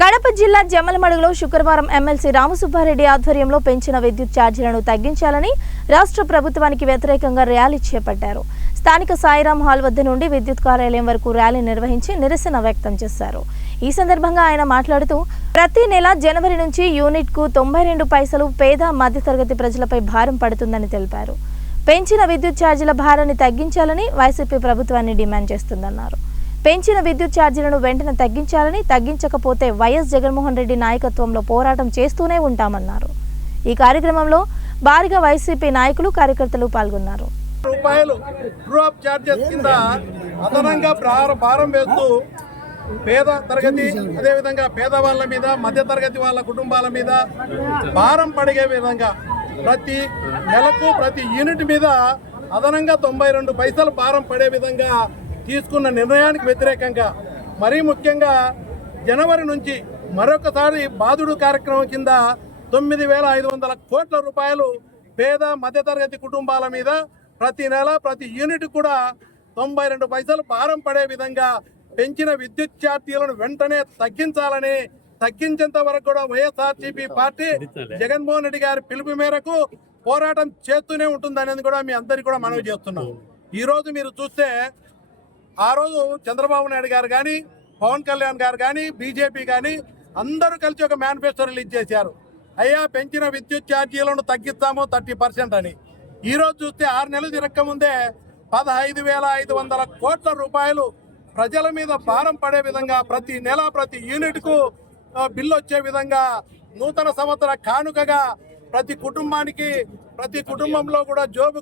కడప జిల్లా జమ్మలమడుగులో శుక్రవారం ఎమ్మెల్సీ రామసుబ్బారెడ్డి ఆధ్వర్యంలో పెంచిన విద్యుత్ ఛార్జీలను తగ్గించాలని రాష్ట్ర ప్రభుత్వానికి వ్యతిరేకంగా ర్యాలీ చేపట్టారు. స్థానిక సాయిరాం హాల్ వద్ద నుండి విద్యుత్ కార్యాలయం వరకు ర్యాలీ నిర్వహించి నిరసన వ్యక్తం చేశారు. ఈ సందర్భంగా ఆయన మాట్లాడుతూ ప్రతి నెల జనవరి నుంచి యూనిట్కు 92 పైసలు పేద మధ్యతరగతి ప్రజలపై భారం పడుతుందని తెలిపారు. పెంచిన విద్యుత్ ఛార్జీల భారాన్ని తగ్గించాలని వైసీపీ ప్రభుత్వాన్ని డిమాండ్ చేస్తుందన్నారు. పెంచిన విద్యుత్ ఛార్జీలను వెంటనే తగ్గించాలని, తగ్గించకపోతే వైఎస్ జగన్మోహన్ రెడ్డి నాయకత్వంలో పోరాటం చేస్తూనే ఉంటామన్నారు. ఈ కార్యక్రమంలో భారీగా వైసీపీ నాయకులు, కార్యకర్తలు పాల్గొన్నారు. రూపాయలు డ్రాప్ చార్జెస్ కింద అదనంగా భారం వేస్తూ పేద తరగతి అదేవిధంగా పేదవాళ్ళ మీద, మధ్యతరగతి వాళ్ళ కుటుంబాల మీద భారం పడిగే విధంగా ప్రతి నెలకు ప్రతి యూనిట్ మీద అదనంగా 92 పైసలు భారం పడే విధంగా తీసుకున్న నిర్ణయానికి వ్యతిరేకంగా మరీ ముఖ్యంగా జనవరి నుంచి మరొకసారి బాదుడు కార్యక్రమం కింద 9,500 కోట్ల రూపాయలు పేద మధ్యతరగతి కుటుంబాల మీద ప్రతి నెల ప్రతి యూనిట్ కూడా 92 పైసలు భారం పడే విధంగా పెంచిన విద్యుత్ ఛార్జీలను వెంటనే తగ్గించాలని, తగ్గించేంత వరకు కూడా వైఎస్ఆర్సీపీ పార్టీ జగన్మోహన్ రెడ్డి గారి పిలుపు మేరకు పోరాటం చేస్తూనే ఉంటుందనేది కూడా మీ అందరికీ కూడా మనవి చేస్తున్నాం. ఈరోజు మీరు చూస్తే ఆ రోజు చంద్రబాబు నాయుడు గారు కానీ, పవన్ కళ్యాణ్ గారు కానీ, బీజేపీ కానీ అందరూ కలిసి ఒక మేనిఫెస్టో రిలీజ్ చేశారు. అయ్యా పెంచిన విద్యుత్ ఛార్జీలను తగ్గిస్తాము 30% అని. ఈరోజు చూస్తే 6 నెలలు తిరక్కముందే 15,500 కోట్ల రూపాయలు ప్రజల మీద భారం పడే విధంగా ప్రతి నెల ప్రతి యూనిట్కు బిల్లు వచ్చే విధంగా నూతన సంవత్సర కానుకగా ప్రతి కుటుంబానికి, ప్రతి కుటుంబంలో కూడా జోబు